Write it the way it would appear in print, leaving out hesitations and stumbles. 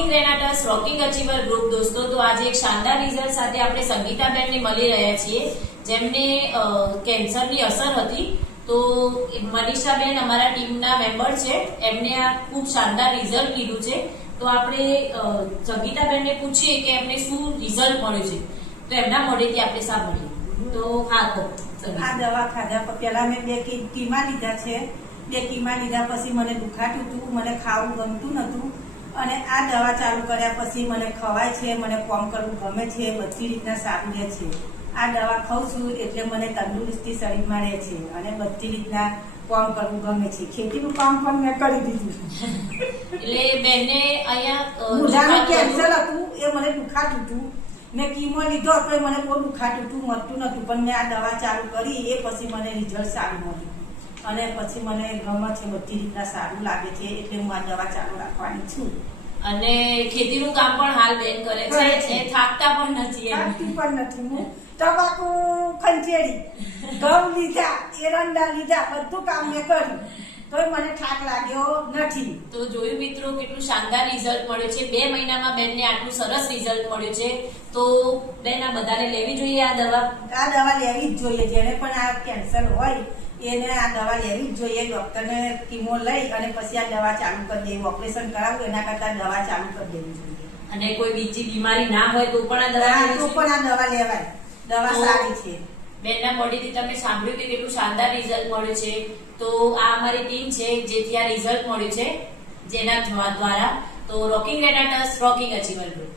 Rocking રેનાટસ rocking અચીવર group દોસ્તો, તો આજે એક શાનદાર રિઝલ્ટ સાથે આપણે સંગીતાબેનને મળી રહ્યા છીએ, જેમને કેન્સરની અસર હતી. તો મનીષાબેન અમારા ટીમના મેમ્બર છે, એમને આ ખૂબ શાનદાર રિઝલ્ટ કીધું છે. તો આપણે સંગીતાબેનને પૂછીએ કે એમને શું રિઝલ્ટ મળ્યું છે, તો એમના મોઢેથી આપણે સાંભળીએ. તો હા, આ દવા ખાધા પહેલા મેં 2 કીમા લીધા છે. 2 કીમા લીધા પછી મને દુખાતું હતું, મને ખાવું ગમતું નતું, અને આ દવા ચાલુ કર્યા પછી મને ખવાય છે, મને કામ કરવું ગમે છે, બધી રીતના સારું રહે છે. આ દવા ખાઉં છું એટલે મને તંદુરસ્તી શરીરમાં રહે છે અને બધી રીતના કામ કરવું ગમે છે. ખેતીનું કામ પણ મેં કરી દીધું. એટલે બેનને અહીંયા મોઢાનું કેન્સર હતું, એ મને દુખાતું હતું. મેં કીમો લીધો તો મને બહુ દુખાતું હતું, મળતું નતું, પણ મેં આ દવા ચાલુ કરી એ પછી મને રિઝલ્ટ સારું મળ્યું અને પછી મને ગમે છે, બધી રીતના સારું લાગે છે, એટલે હું આ દવા ચાલુ રાખવાની છું. અને ખેતીનું કામ પણ હાલ બેન કરે છે, થાકતા પણ નથી. થાકતી પણ નથી. હું તમાકુ ખંચેરી, ઘઉં લીધા, એરંડા લીધા, બધું કામ મેં કર્યું, તોય મને થાક લાગ્યો નથી. તો જોયું મિત્રો, કેટલું શાનદાર રિઝલ્ટ મળ્યું છે. 2 મહિનામાં બેનને આટલું સરસ રિઝલ્ટ મળ્યું છે. તો બેન, આ બધાને લેવી જોઈએ આ દવા? આ દવા લેવી જ જોઈએ. જેને પણ આ કેન્સર હોય એને આ દવા લેવી જ જોઈએ. ડોક્ટરને કીમો લઈ અને પછી આ દવા ચાલુ કરી દેવી. ઓપરેશન કરાવવું એના કરતા દવા ચાલુ કરી દેવી જોઈએ. અને કોઈ બીજી બીમારી ના હોય તો પણ આ દવા લેવાય. દવા સારી છે. બેનના બોડીથી તમે સાંભળ્યું કે કેટલું શાનદાર રિઝલ્ટ મળ્યું છે. તો આ અમારી ટીમ છે જેથી આ રિઝલ્ટ મળ્યું છે, જેના દ્વારા. તો રોકિંગ રેનાટસ રોકિંગ અચીવર ગ્રુપ.